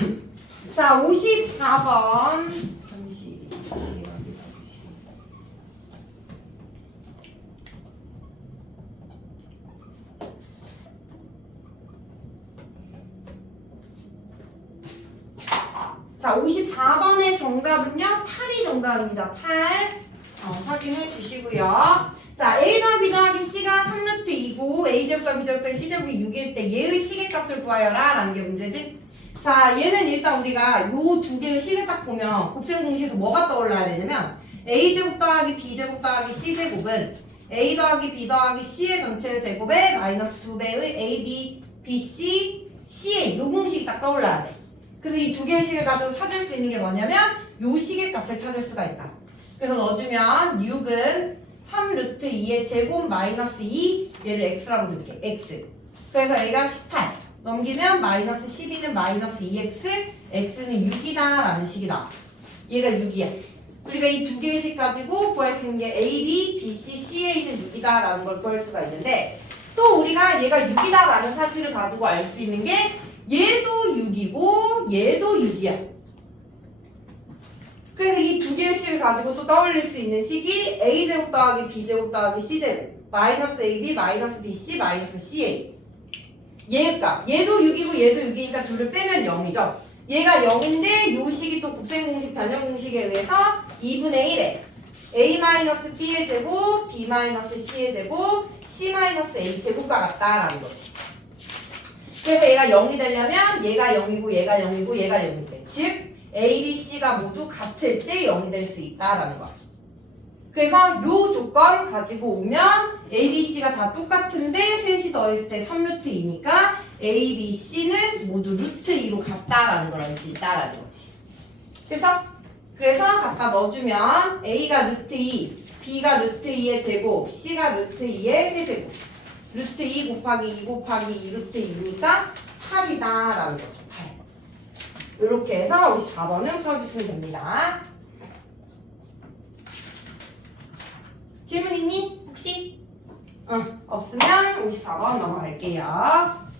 자, 54번. 잠시. 여기다, 여기다. 자, 54번의 정답은요, 8이 정답입니다. 8. 어, 확인해 주시고요. 자, A 더하기 B 더하기 C가 3루트 2고, A 제곱과 B 제곱과 C 제곱이 6일 때 얘의 시계값을 구하여라. 라는 게 문제지. 자, 얘는 일단 우리가 요 두 개의 식을 딱 보면 곱셈 공식에서 뭐가 떠올라야 되냐면 a 제곱 더하기 b 제곱 더하기 c 제곱은 a 더하기 b 더하기 c의 전체 제곱에 마이너스 두 배의 a, b, b, c, c의 요 공식이 딱 떠올라야 돼. 그래서 이 두 개의 식을 가지고 찾을 수 있는 게 뭐냐면 요 식의 값을 찾을 수가 있다. 그래서 넣어주면 6은 3루트 2의 제곱 마이너스 2 얘를 x라고 넣을게 x. 그래서 얘가 18. 넘기면 마이너스 12는 마이너스 2x, x는 6이다 라는 식이다. 얘가 6이야. 우리가 이 두 개의 식 가지고 구할 수 있는 게 a, b, b, c, ca는 6이다 라는 걸 구할 수가 있는데 또 우리가 얘가 6이다 라는 사실을 가지고 알 수 있는 게 얘도 6이고 얘도 6이야. 그래서 이 두 개의 식을 가지고 또 떠올릴 수 있는 식이 a제곱 더하기 b제곱 더하기 c제곱 마이너스 ab 마이너스 bc 마이너스 ca 얘가 얘도 6이고 얘도 6이니까 둘을 빼면 0이죠. 얘가 0인데 요 식이 또 곱셈 공식 변형 공식에 의해서 2분의 1에 a-b의 제곱, b-c의 제곱, c-a 제곱과 같다라는 거지. 그래서 얘가 0이 되려면 얘가 0이고 얘가 0이고 얘가 0이 돼. 즉 a, b, c가 모두 같을 때 0이 될 수 있다라는 거야. 그래서 요 조건 가지고 오면 A, B, C가 다 똑같은데 셋이 더했을 때 3루트 2니까 A, B, C는 모두 루트 2로 같다라는 걸 알 수 있다라는 거지. 그래서 그래서 갖다 넣어주면 A가 루트 2, B가 루트 2의 제곱, C가 루트 2의 세제곱. 루트 2 곱하기 2 곱하기 2 루트 2니까 8이다라는 거죠. 8. 이렇게 해서 54번은 풀어주시면 됩니다. 질문 있니? 혹시? 응, 없으면 54번 넘어갈게요.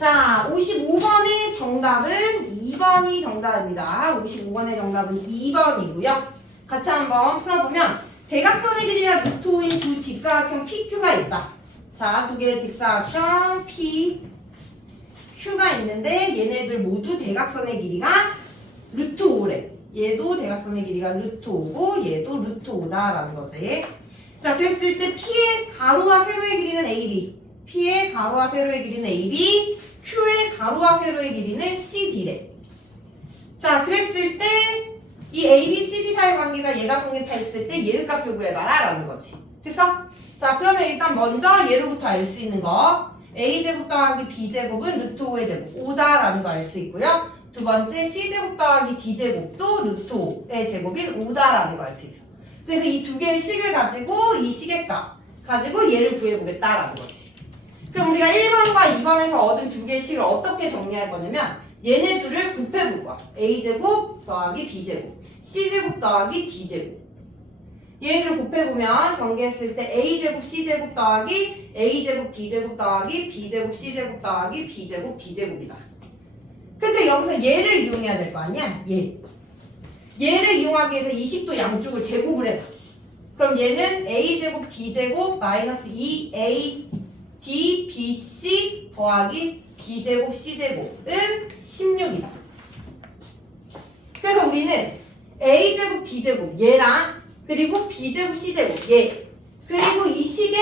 자, 55번의 정답은 2번이 정답입니다. 55번의 정답은 2번이고요. 같이 한번 풀어보면 대각선의 길이가 루트 5인 두 직사각형 PQ가 있다. 자, 두 개의 직사각형 P, Q가 있는데 얘네들 모두 대각선의 길이가 루트 5래. 얘도 대각선의 길이가 루트 5고 얘도 루트 5다라는 거지. 자, 그랬을 때 P의 가로와 세로의 길이는 AB. P의 가로와 세로의 길이는 AB, Q의 가로와 세로의 길이는 CD래. 자, 그랬을 때 이 ABCD 사이 관계가 얘가 성립했을 때 얘의 값을 구해봐라 라는 거지. 됐어? 자, 그러면 일단 먼저 얘로부터 알 수 있는 거 A제곱 더하기 B제곱은 루트 5의 제곱 5다라는 거 알 수 있고요. 두 번째 C제곱 더하기 D제곱도 루트 5의 제곱인 5다라는 거 알 수 있어. 그래서 이 두 개의 식을 가지고 이 식의 값 가지고 얘를 구해보겠다라는 거지. 그럼 우리가 1번과 2번에서 얻은 두 개의 식을 어떻게 정리할 거냐면 얘네 둘을 곱해볼 거야. A제곱 더하기 B제곱 C제곱 더하기 D제곱 얘네들을 곱해보면 전개했을 때 A제곱 C제곱 더하기 A제곱 D제곱 더하기 B제곱 C제곱 더하기 B제곱 D제곱이다. 근데 여기서 얘를 이용해야 될 거 아니야? 얘. 얘를 이용하기 위해서 이 식도 양쪽을 제곱을 해봐. 그럼 얘는 A제곱 D제곱 마이너스 2A D, B, C 더하기 B제곱 C제곱은 16이다. 그래서 우리는 A제곱 D제곱 얘랑 그리고 B제곱 C제곱 얘 그리고 이 식에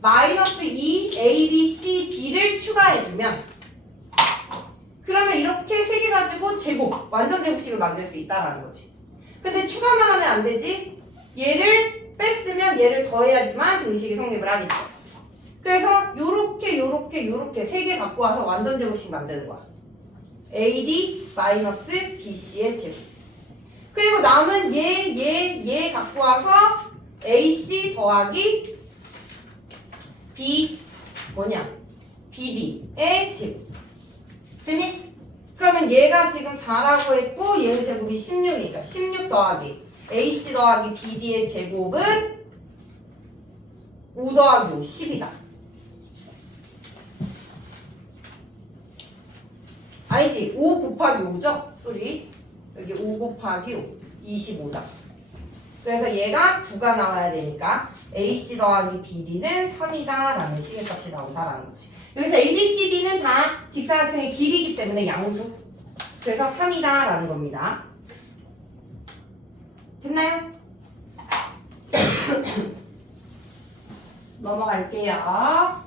마이너스 2 A, B, C, D를 추가해주면 그러면 이렇게 세 개 가지고 제곱 완전 제곱식을 만들 수 있다라는 거지. 근데 추가만 하면 안 되지. 얘를 뺐으면 얘를 더해야지만 등식이 성립을 하겠죠. 그래서 요렇게 요렇게 요렇게 세 개 갖고 와서 완전 제곱식 만드는 거야. AD 마이너스 BC의 제곱. 그리고 남은 얘, 얘, 얘 갖고 와서 AC 더하기 B 뭐냐? BD의 제곱. 되니? 그러면 얘가 지금 4라고 했고 얘의 제곱이 16이니까 16 더하기 AC 더하기 BD의 제곱은 5 더하기 5, 10이다. 아니지, 5 곱하기 5죠? 소리. 여기 5 곱하기 5, 25다. 그래서 얘가 9가 나와야 되니까 AC 더하기 BD는 3이다 라는 시계값이 나온다라는 거지. 여기서 A, B, C, D는 다 직사각형의 길이기 때문에 양수. 그래서 3이다 라는 겁니다. 됐나요? 넘어갈게요.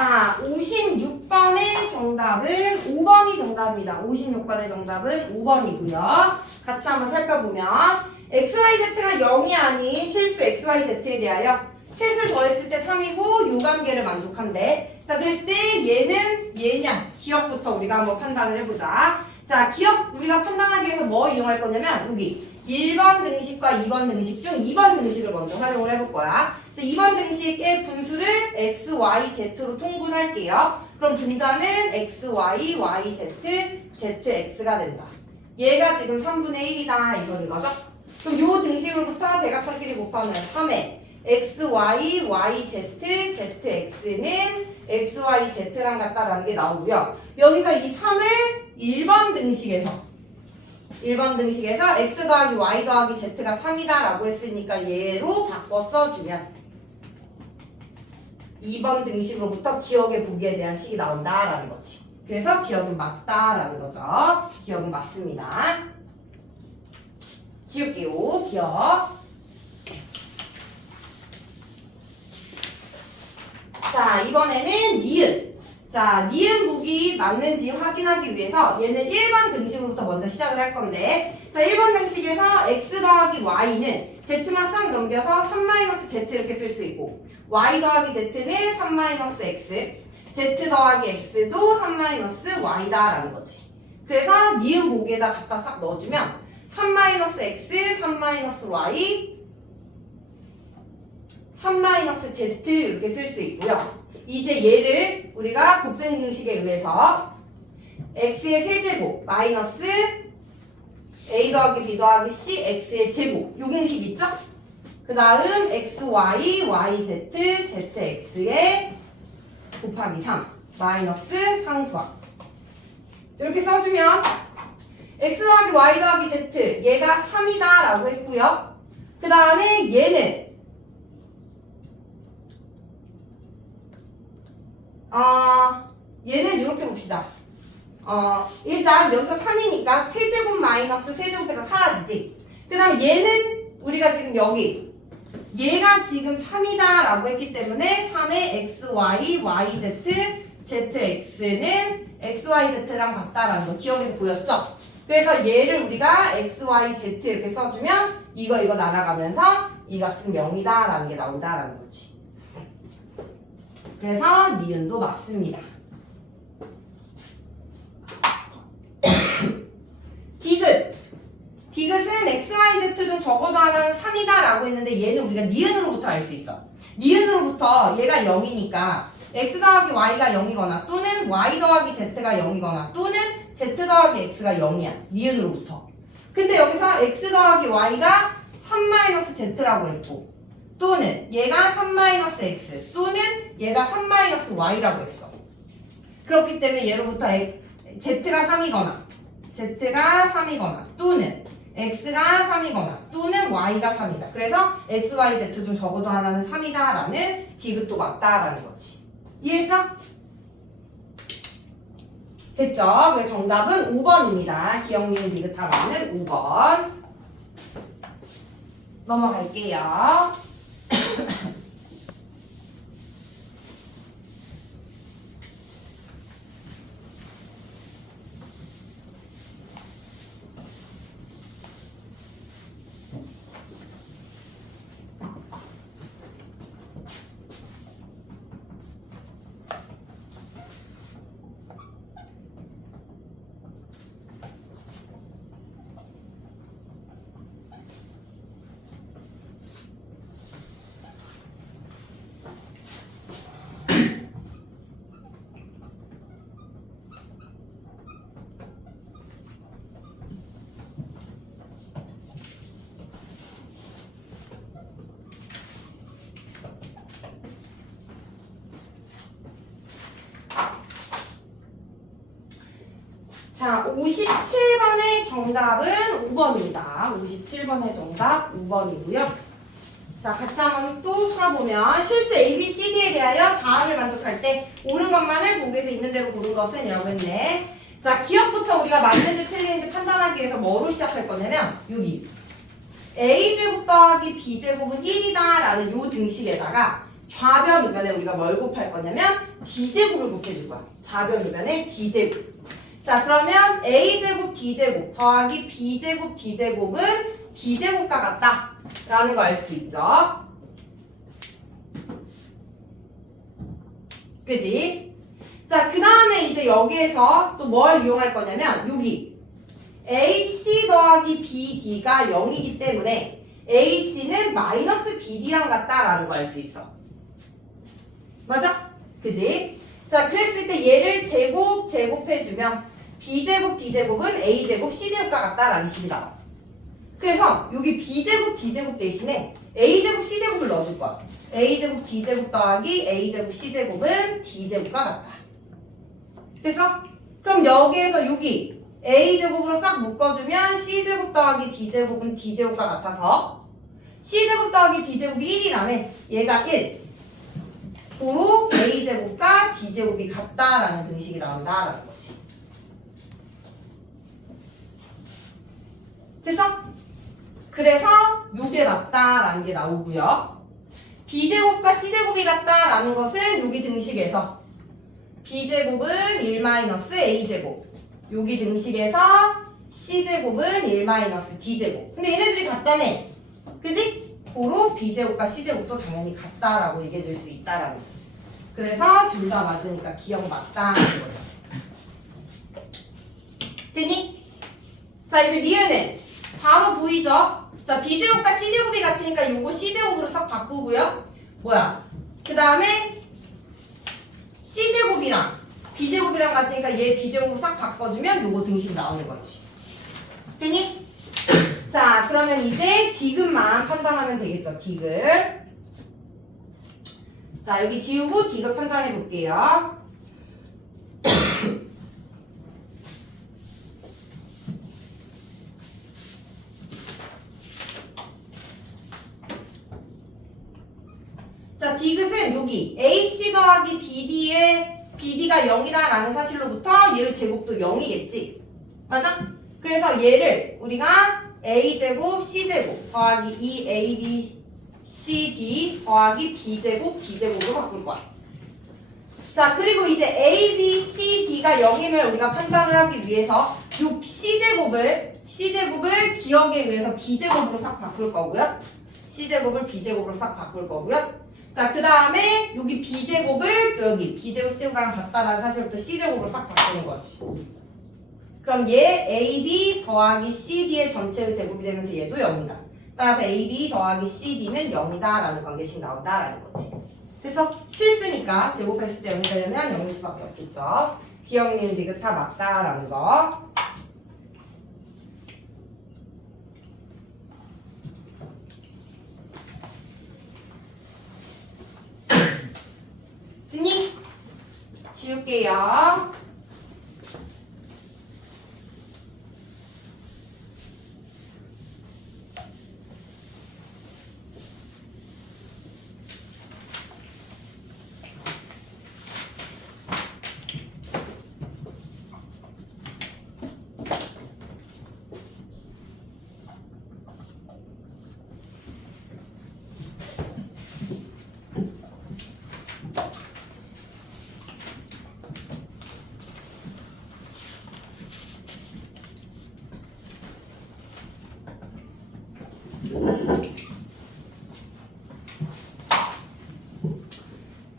자, 56번의 정답은 5번이 정답입니다. 56번의 정답은 5번이고요. 같이 한번 살펴보면 XYZ가 0이 아닌 실수 XYZ에 대하여 셋을 더했을 때 3이고 요 관계를 만족한대. 자, 그랬을 때 얘는 얘냐? 기억부터 우리가 한번 판단을 해보자. 자, 기억 우리가 판단하기 위해서 뭐 이용할 거냐면 여기 1번 등식과 2번 등식 중 2번 등식을 먼저 활용을 해볼 거야. 자, 2번 등식의 분수를 x, y, z로 통분할게요. 그럼 분자는 x, y, y, z, z, x가 된다. 얘가 지금 3분의 1이다 이 소리 거죠? 그럼 요 등식으로부터 대각선끼리 곱하면 3에 x, y, y, z, z, x는 x, y, z랑 같다라는 게 나오고요. 여기서 이 3을 1번 등식에서 1번 등식에서 x 더하기 y 더하기 z가 3이다 라고 했으니까 얘로 바꿔 써주면 2번 등식으로부터 기억의 부기에 대한 식이 나온다라는 거지. 그래서 기억은 맞다라는 거죠. 기억은 맞습니다. 지울게요. 기억. 자, 이번에는 니은. 자, 니은 북이 맞는지 확인하기 위해서 얘는 1번 등식으로부터 먼저 시작을 할 건데 자, 1번 등식에서 x 더하기 y는 z만 싹 넘겨서 3-z 이렇게 쓸 수 있고 y 더하기 z는 3-x z 더하기 x도 3-y다라는 거지. 그래서 니은 보기에다 갖다 싹 넣어주면 3-x, 3-y, 3-z 이렇게 쓸 수 있고요. 이제 얘를 우리가 곱셈 공식에 의해서 x의 세제곱 마이너스 a 더하기 b 더하기 c x의 제곱 요 공식 있죠? 그 다음 x, y, y, z, z, x의 곱하기 3 마이너스 상수항 이렇게 써주면 x 더하기 y 더하기 z 얘가 3이다 라고 했고요. 그 다음에 얘는 어, 얘는 이렇게 봅시다. 어, 일단 여기서 3이니까 세제곱 마이너스 세제곱해서 사라지지. 그 다음 얘는 우리가 지금 여기 얘가 지금 3이다 라고 했기 때문에 3의 x, y, y, z, z, x는 x, y, z랑 같다라는 거 기억에서 보였죠? 그래서 얘를 우리가 x, y, z 이렇게 써주면 이거 이거 날아가면서 이 값은 0이다 라는 게 나온다라는 거지 그래서 니은도 맞습니다 디귿 중 적어도 하나는 3이다 라고 했는데 얘는 우리가 니은으로부터 알 수 있어 니은으로부터 얘가 0이니까 x 더하기 y가 0이거나 또는 y 더하기 z가 0이거나 또는 z 더하기 x가 0이야. 니은으로부터. 근데 여기서 x 더하기 y가 3-z라고 했고 또는 얘가 3-x 또는 얘가 3-y라고 했어. 그렇기 때문에 얘로부터 에- z가 3이거나 z가 3이거나 또는 x가 3이거나 또는 y가 3이다. 그래서 x, y, z 중 적어도 하나는 3이다 라는 디귿도 맞다라는 거지. 이해했어? 됐죠? 그래서 정답은 5번입니다. 기억니은 디귿 다 맞는 5번. 넘어갈게요. 자, 57번의 정답은 5번입니다. 57번의 정답 5번이고요. 자, 같이 한번 또 풀어보면 실수 A, B, C, D에 대하여 다음을 만족할 때 옳은 것만을 보기에서 있는 대로 고른 것은 이러겠네. 자, 기억부터 우리가 맞는지 틀리는지 판단하기 위해서 뭐로 시작할 거냐면 여기 A제곱 더하기 B제곱은 1이다 라는 요 등식에다가 좌변 우변에 우리가 뭘 곱할 거냐면 D제곱을 곱해줄 거야. 좌변 우변에 D제곱. 자 그러면 a제곱 d제곱 더하기 b제곱 d제곱은 d제곱과 같다 라는 거 알 수 있죠 그지? 자 그 다음에 이제 여기에서 또 뭘 이용할 거냐면 여기 ac 더하기 bd가 0이기 때문에 ac는 마이너스 bd랑 같다라는 거 알 수 있어 맞아? 그지? 자 그랬을 때 얘를 제곱 제곱해주면 b제곱 d제곱은 a제곱 c제곱과 같다라는 식이 나와. 그래서 여기 b제곱 d제곱 대신에 a제곱 c제곱을 넣어줄 거야. a제곱 d제곱 더하기 a제곱 c제곱은 d제곱과 같다. 됐어? 그럼 여기에서 여기 a제곱으로 싹 묶어주면 c제곱 더하기 d제곱은 d제곱과 같아서 c제곱 더하기 d제곱이 1이라면 얘가 1. 고로 a제곱과 d제곱이 같다라는 등식이 나온다라는 거지. 됐어? 그래서 요게 맞다라는 게 나오고요. b제곱과 c제곱이 같다라는 것은 여기 등식에서 b제곱은 1-a제곱 여기 등식에서 c제곱은 1-d제곱 근데 얘네들이 같다며 그지? 고로 b제곱과 c제곱도 당연히 같다라고 얘기해 줄 수 있다라는 거죠. 그래서 둘 다 맞으니까 기억 맞다는 거죠. 되니? 자 이제 니은은 바로 보이죠? 자 b제곱과 c제곱이 같으니까 요거 c제곱으로 싹 바꾸고요. 뭐야? 그 다음에 c제곱이랑 b제곱이랑 같으니까 얘 b제곱으로 싹 바꿔주면 요거 등식 나오는 거지. 되니? 자 그러면 이제 디귿만 판단하면 되겠죠. 디귿. 자 여기 지우고 디귿 판단해 볼게요. 자, 디귿은 여기 AC 더하기 BD의 BD가 0이다라는 사실로부터 얘의 제곱도 0이겠지. 맞아? 그래서 얘를 우리가 A제곱 C제곱 더하기 2AB CD 더하기 B제곱 D제곱으로 바꿀 거야. 자, 그리고 이제 A, B, C, D가 0이면 우리가 판단을 하기 위해서 요 C제곱을 C제곱을 기억에 의해서 B제곱으로 싹 바꿀 거고요. C제곱을 B제곱으로 싹 바꿀 거고요. 자, 그 다음에 여기 B제곱을 또 여기 B제곱 C제곱이랑 같다라는 사실부터 C제곱으로 싹 바꾸는 거지. 그럼 얘 AB 더하기 CD의 전체의 제곱이 되면서 얘도 0이다. 따라서 AB 더하기 CD는 0이다라는 관계식 나온다라는 거지. 그래서 실수니까 제곱했을 때 0이 되려면 0일 수밖에 없겠죠. 비영리는 디귿다 맞다라는 거. 됐니? 지울게요.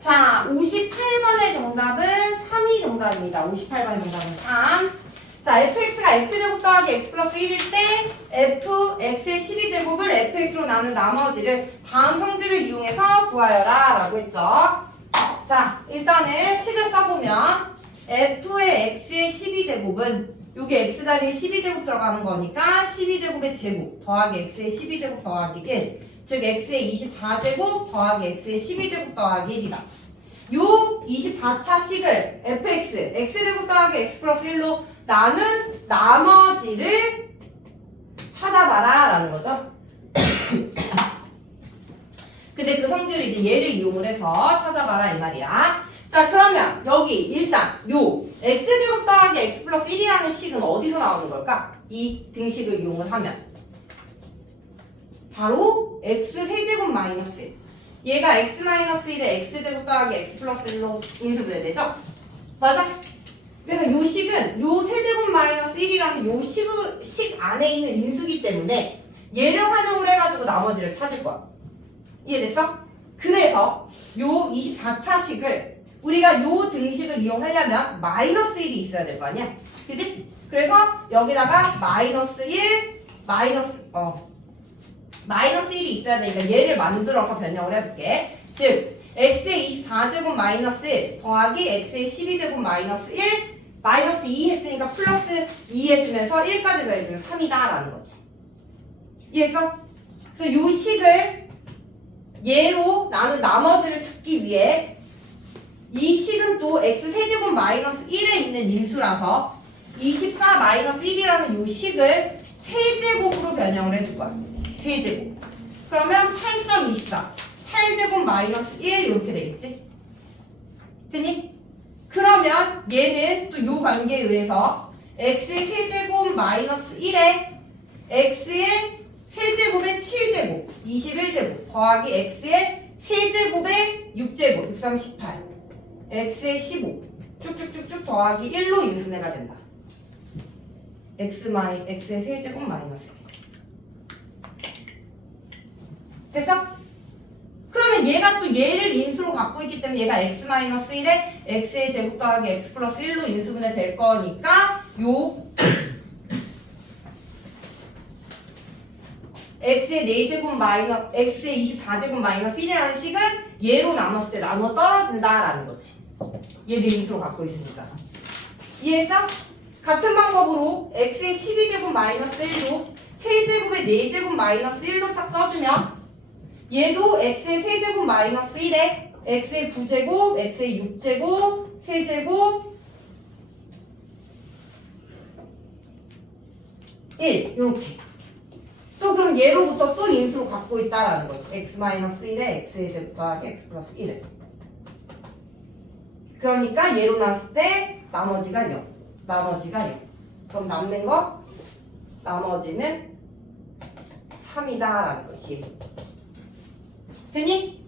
자, 58번의 정답은 3이 정답입니다. 58번의 정답은 3. 자, fx가 x제곱 더하기 x 플러스 1일 때 fx의 12제곱을 fx로 나눈 나머지를 다음 성질을 이용해서 구하여라 라고 했죠. 자, 일단은 식을 써보면 f의 x의 12제곱은 여기 x 단위에 12제곱 들어가는 거니까 12제곱의 제곱 더하기 x의 12제곱 더하기 1. 즉 x의 24제곱 더하기 x의 12제곱 더하기 1이다. 요 24차 식을 fx, x제곱 더하기 x 플러스 1로 나눈 나머지를 찾아봐라 라는 거죠. 근데 그 성질을 이제 얘를 이용을 해서 찾아봐라 이 말이야. 자 그러면 여기 일단 요 x제곱 더하기 x 플러스 1이라는 식은 어디서 나오는 걸까? 이 등식을 이용을 하면 바로 x 세제곱 마이너스 1 얘가 x 마이너스 1에 x제곱 더하기 x 플러스 1로 인수분해 되죠? 맞아? 그래서 요 식은 요 세제곱 마이너스 1이라는 요 식, 식 안에 있는 인수기 때문에 얘를 활용을 해가지고 나머지를 찾을 거야 이해됐어? 그래서 요 24차 식을 우리가 요 등식을 이용하려면 마이너스 1이 있어야 될 거 아니야? 그지? 그래서 여기다가 마이너스 1 마이너스 어 마이너스 1이 있어야 되니까 얘를 만들어서 변형을 해볼게. 즉, x의 24제곱 마이너스 1 더하기 x의 12제곱 마이너스 1 마이너스 2 했으니까 플러스 2 해주면서 1까지 더해주면 3이다 라는 거지. 이해했어? 그래서 요 식을 얘로 나눈 나머지를 찾기 위해 또 x 세제곱 마이너스 1에 있는 인수라서 24 마이너스 1이라는 요 식을 세제곱으로 변형을 해줄 거야. 세제곱. 그러면 8, 3, 24. 8제곱 마이너스 1 이렇게 되겠지? 되니? 그러면 얘는 또 요 관계에 의해서 x의 세제곱 마이너스 1에 x의 세제곱의 7제곱 21제곱 더하기 x의 세제곱의 6제곱 638 x의 15 쭉쭉쭉쭉 더하기 1로 인수분해가 된다. x 마이 x의 세제곱 마이너스 1 됐어? 그러면 얘가 또 얘를 인수로 갖고 있기 때문에 얘가 x-1에 x의 제곱 더하기 x 플러스 1로 인수분해 될 거니까 요 x의 4제곱 마이너스 x의 24제곱 마이너스 1이라는 식은 얘로 나눴을 때 나눠 떨어진다라는 거지. 얘를 인수로 갖고 있으니까. 이해했어? 같은 방법으로 x의 12제곱 마이너스 1도 세제곱의 4제곱 마이너스 1도 싹 써주면 얘도 x의 세제곱 마이너스 1에 x의 부제곱, x의 6제곱, 세제곱 1 이렇게 또 그럼 얘로부터 또 인수로 갖고 있다라는 거지 x 마이너스 1에 x의 제곱 더하기 x 플러스 1을 그러니까 얘로 나왔을 때 나머지가 0 나머지가 0 그럼 남는 거 나머지는 3이다 라는 거지. 되니?